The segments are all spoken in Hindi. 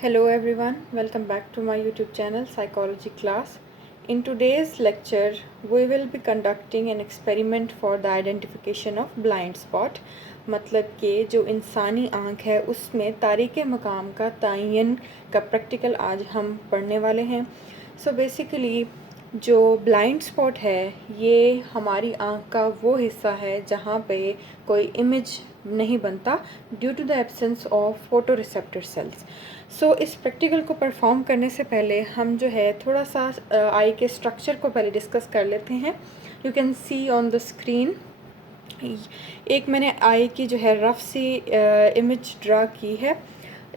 Hello everyone, welcome back to my YouTube channel Psychology Class. In today's lecture, we will be conducting an experiment for the identification of blind spot. मतलब कि जो इंसानी आँख है उसमें तारीक़ मकाम का तयन का प्रैक्टिकल आज हम पढ़ने वाले हैं. So basically जो ब्लाइंड स्पॉट है ये हमारी आँख का वो हिस्सा है जहाँ पे कोई इमेज नहीं बनता due to the absence of photoreceptor cells. So इस प्रैक्टिकल को परफॉर्म करने से पहले हम जो है थोड़ा सा आई के स्ट्रक्चर को पहले डिस्कस कर लेते हैं. You can see on the screen एक मैंने आई की जो है रफ सी इमेज ड्रा की है.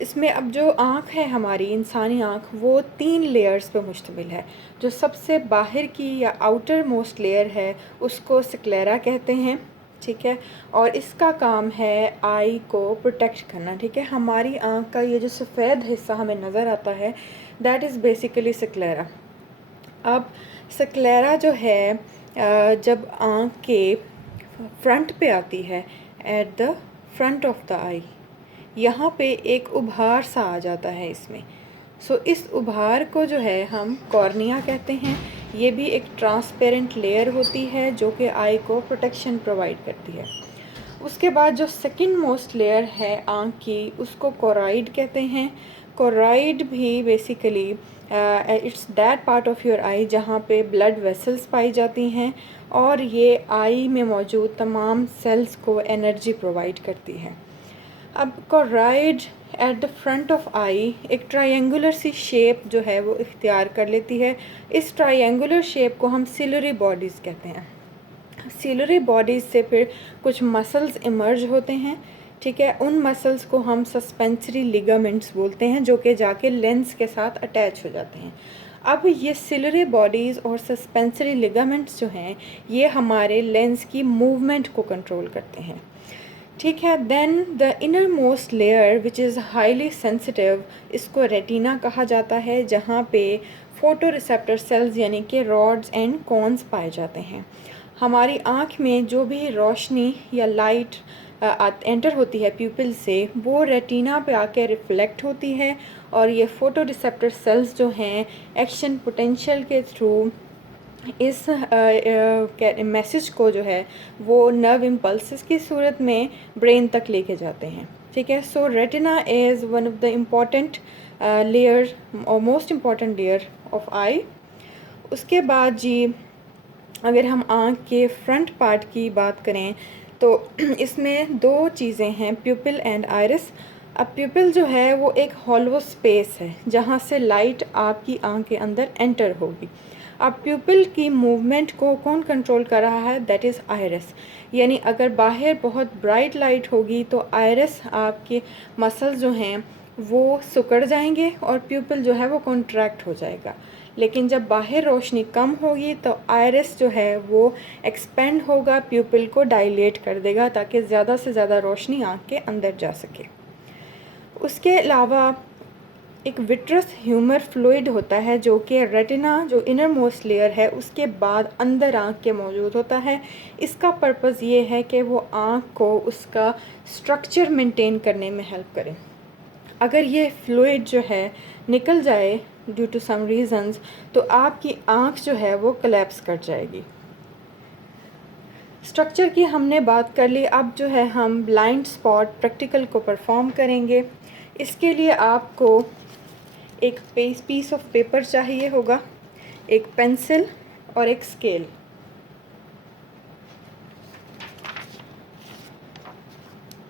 इसमें अब जो आँख है हमारी इंसानी आँख वो 3 लेयर्स पे मुश्तमिल है. जो सबसे बाहर की या आउटर मोस्ट लेयर है उसको स्क्लेरा कहते हैं, ठीक है. और इसका काम है आई को प्रोटेक्ट करना, ठीक है. हमारी आँख का ये जो सफ़ेद हिस्सा हमें नज़र आता है दैट इज़ बेसिकली स्क्लेरा. अब स्क्लेरा जो है जब आँख के फ्रंट पे आती है at the front of the eye, यहाँ पे एक उभार सा आ जाता है इसमें. सो इस उभार को जो है हम कॉर्निया कहते हैं. ये भी एक ट्रांसपेरेंट लेयर होती है जो कि आई को प्रोटेक्शन प्रोवाइड करती है. उसके बाद जो सेकंड मोस्ट लेयर है आँख की उसको कोराइड कहते हैं. कोराइड भी basically it's that part of your eye जहाँ पे ब्लड वेसल्स पाई जाती हैं और ये आई में मौजूद तमाम सेल्स को एनर्जी प्रोवाइड करती है. अब choroid at the front of eye एक ट्रायंगुलर सी शेप जो है वो इख्तियार कर लेती है. इस ट्रायंगुलर शेप को हम सिलरी बॉडीज़ कहते हैं. सिलरी बॉडीज़ से फिर कुछ मसल्स इमर्ज होते हैं, ठीक है. उन मसल्स को हम सस्पेंसरी लिगामेंट्स बोलते हैं जो कि जाके लेंस के साथ अटैच हो जाते हैं. अब ये सिलरी बॉडीज़ और सस्पेंसरी लिगामेंट्स जो हैं ये हमारे लेंस की मूवमेंट को कंट्रोल करते हैं, ठीक है. Then the inner most layer which is highly sensitive, इसको रेटिना कहा जाता है जहाँ पे फोटो रिसेप्टर सेल्स यानी कि रॉड्स एंड कॉन्स पाए जाते हैं. हमारी आँख में जो भी रोशनी या लाइट एंटर होती है प्यूपिल से वो रेटिना पे आके रिफ्लेक्ट होती है और ये फोटो रिसेप्टर सेल्स जो हैं एक्शन पोटेंशियल के थ्रू इस मैसेज को जो है वो नर्व इम्पल्सेस की सूरत में ब्रेन तक लेके जाते हैं, ठीक है. So retina is one of the important layer और most important layer of eye. उसके बाद जी अगर हम आँख के फ्रंट पार्ट की बात करें तो इसमें 2 चीज़ें हैं, प्यूपिल एंड आइरिस. अब प्यूपिल जो है वो एक हॉलो स्पेस है जहाँ से लाइट आपकी आँख के अंदर एंटर होगी. अब प्यूपिल की मूवमेंट को कौन कंट्रोल कर रहा है, दैट इज़ आइरिस. यानी अगर बाहर बहुत ब्राइट लाइट होगी तो आइरिस आपके मसल्स जो हैं वो सिकुड़ जाएंगे और प्यूपिल जो है वो कॉन्ट्रैक्ट हो जाएगा. लेकिन जब बाहर रोशनी कम होगी तो आइरिस जो है वो एक्सपेंड होगा, प्यूपिल को डायलेट कर देगा ताकि ज़्यादा से ज़्यादा रोशनी आँख के अंदर जा सके. उसके अलावा एक विट्रस ह्यूमर फ्लूइड होता है जो कि रेटिना जो इनर मोस्ट लेयर है उसके बाद अंदर आँख के मौजूद होता है. इसका पर्पज़ ये है कि वो आँख को उसका स्ट्रक्चर मेंटेन करने में हेल्प करे. अगर ये फ्लूइड जो है निकल जाए ड्यू टू सम रीज़न्स तो आपकी आँख जो है वो कोलैप्स कर जाएगी. स्ट्रक्चर की हमने बात कर ली. अब जो है हम ब्लाइंड स्पॉट प्रैक्टिकल को परफॉर्म करेंगे. इसके लिए आपको एक पीस ऑफ पेपर चाहिए होगा, एक पेंसिल और एक स्केल.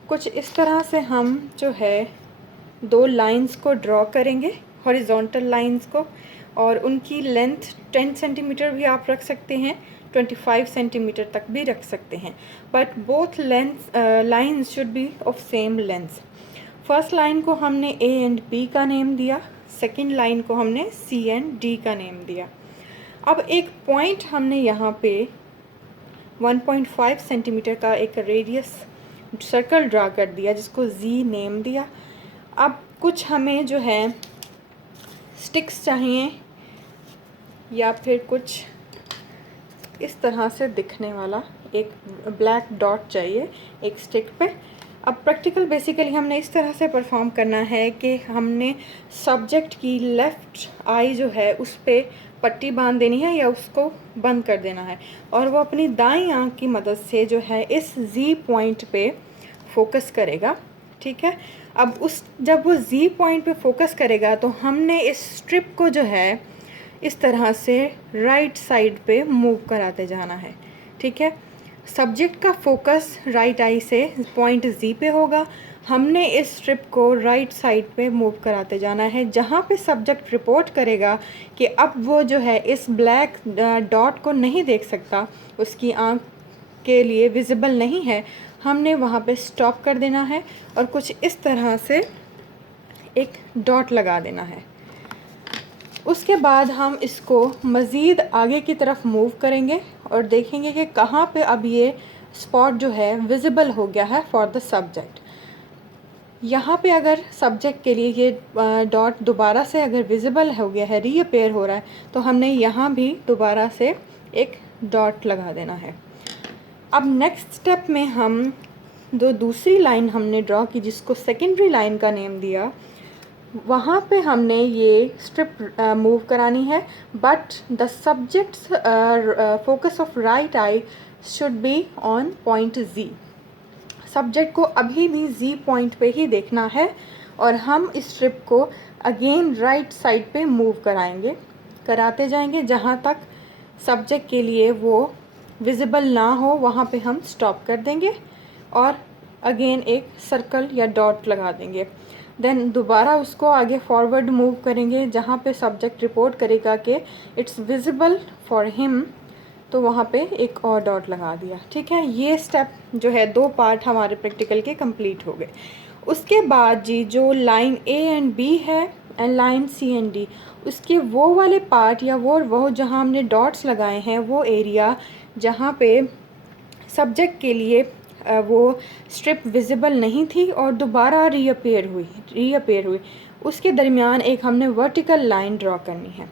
कुछ इस तरह से हम जो है 2 लाइंस को ड्रॉ करेंगे, हॉरिजॉन्टल लाइंस को, और उनकी लेंथ 10 सेंटीमीटर भी आप रख सकते हैं, 25 सेंटीमीटर तक भी रख सकते हैं. But both lines should be of same length. First line को हमने ए एंड बी का नेम दिया, सेकंड लाइन को हमने सी एंड डी का नेम दिया. अब एक पॉइंट हमने यहाँ पे 1.5 सेंटीमीटर का एक रेडियस सर्कल ड्रा कर दिया जिसको जी नेम दिया. अब कुछ हमें जो है स्टिक्स चाहिए या फिर कुछ इस तरह से दिखने वाला एक ब्लैक डॉट चाहिए एक स्टिक पे. अब प्रैक्टिकल बेसिकली हमने इस तरह से परफॉर्म करना है कि हमने सब्जेक्ट की लेफ़्ट आई जो है उस पर पट्टी बांध देनी है या उसको बंद कर देना है, और वो अपनी दाईं आंख की मदद से जो है इस जी पॉइंट पे फोकस करेगा। ठीक है, अब जब वो जी पॉइंट पे फोकस करेगा तो हमने इस स्ट्रिप को जो है इस तरह से राइट साइड पे मूव कराते जाना है। ठीक है, सब्जेक्ट का फोकस राइट आई से पॉइंट जी पे होगा, हमने इस स्ट्रिप को राइट साइड पे मूव कराते जाना है। जहाँ पे सब्जेक्ट रिपोर्ट करेगा कि अब वो जो है इस ब्लैक डॉट को नहीं देख सकता, उसकी आंख के लिए विजिबल नहीं है, हमने वहाँ पे स्टॉप कर देना है और कुछ इस तरह से एक डॉट लगा देना है। उसके बाद हम इसको मज़ीद आगे की तरफ मूव करेंगे और देखेंगे कि कहाँ पे अब ये स्पॉट जो है विजिबल हो गया है फॉर द सब्जेक्ट। यहाँ पे अगर सब्जेक्ट के लिए ये डॉट दोबारा से अगर विजिबल हो गया है, रीअपेयर हो रहा है, तो हमने यहाँ भी दोबारा से एक डॉट लगा देना है। अब नेक्स्ट स्टेप में हम दूसरी लाइन हमने ड्रॉ की जिसको सेकेंडरी लाइन का नेम दिया, वहाँ पे हमने ये स्ट्रिप मूव करानी है, but the subject's focus of right eye should be on point G. Subject को अभी भी जी पॉइंट पे ही देखना है और हम इस स्ट्रिप को अगेन राइट साइड पे मूव कराते जाएंगे जहाँ तक सब्जेक्ट के लिए वो विजिबल ना हो, वहाँ पे हम स्टॉप कर देंगे और अगेन एक सर्कल या डॉट लगा देंगे। देन दोबारा उसको आगे फॉरवर्ड मूव करेंगे जहाँ पे सब्जेक्ट रिपोर्ट करेगा कि इट्स विजिबल फॉर हिम, तो वहाँ पे एक और डॉट लगा दिया। ठीक है, ये स्टेप जो है 2 पार्ट हमारे प्रैक्टिकल के कंप्लीट हो गए। उसके बाद जी जो लाइन ए एंड बी है and line C and D, उसके वो वाले पार्ट या वो जहाँ हमने डॉट्स लगाए हैं, वो एरिया जहाँ पे सब्जेक्ट के लिए वो स्ट्रिप विजिबल नहीं थी और दोबारा रीअपेयर हुई, उसके दरमियान एक हमने वर्टिकल लाइन ड्रॉ करनी है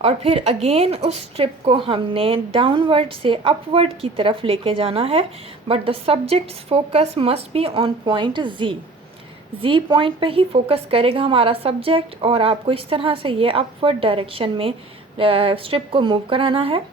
और फिर अगेन उस स्ट्रिप को हमने डाउनवर्ड से अपवर्ड की तरफ लेके जाना है, but the subject's focus must be on point G point पे ही फोकस करेगा हमारा सब्जेक्ट और आपको इस तरह से ये अपवर्ड डायरेक्शन में स्ट्रिप को मूव कराना है।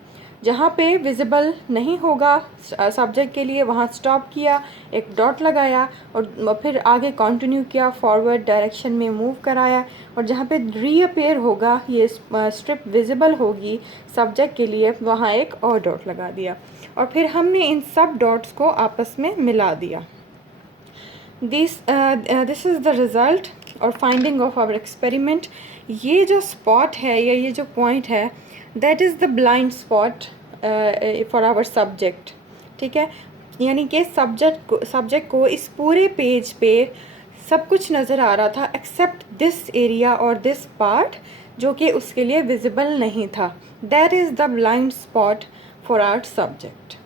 जहाँ पे विजिबल नहीं होगा सब्जेक्ट के लिए वहाँ स्टॉप किया, एक डॉट लगाया और फिर आगे कंटिन्यू किया, फॉरवर्ड डायरेक्शन में मूव कराया और जहाँ पे रीअपेयर होगा ये स्ट्रिप विजिबल होगी सब्जेक्ट के लिए, वहाँ एक और डॉट लगा दिया और फिर हमने इन सब डॉट्स को आपस में मिला दिया। दिस इज़ द रिज़ल्ट और फाइंडिंग ऑफ आवर एक्सपेरिमेंट। ये जो स्पॉट है या ये जो पॉइंट है, that is the blind spot for our subject. ठीक है, यानी कि सब्जेक्ट को इस पूरे पेज पे सब कुछ नज़र आ रहा था एक्सेप्ट दिस एरिया और दिस पार्ट जो कि उसके लिए विजिबल नहीं था। That is the blind spot for our subject.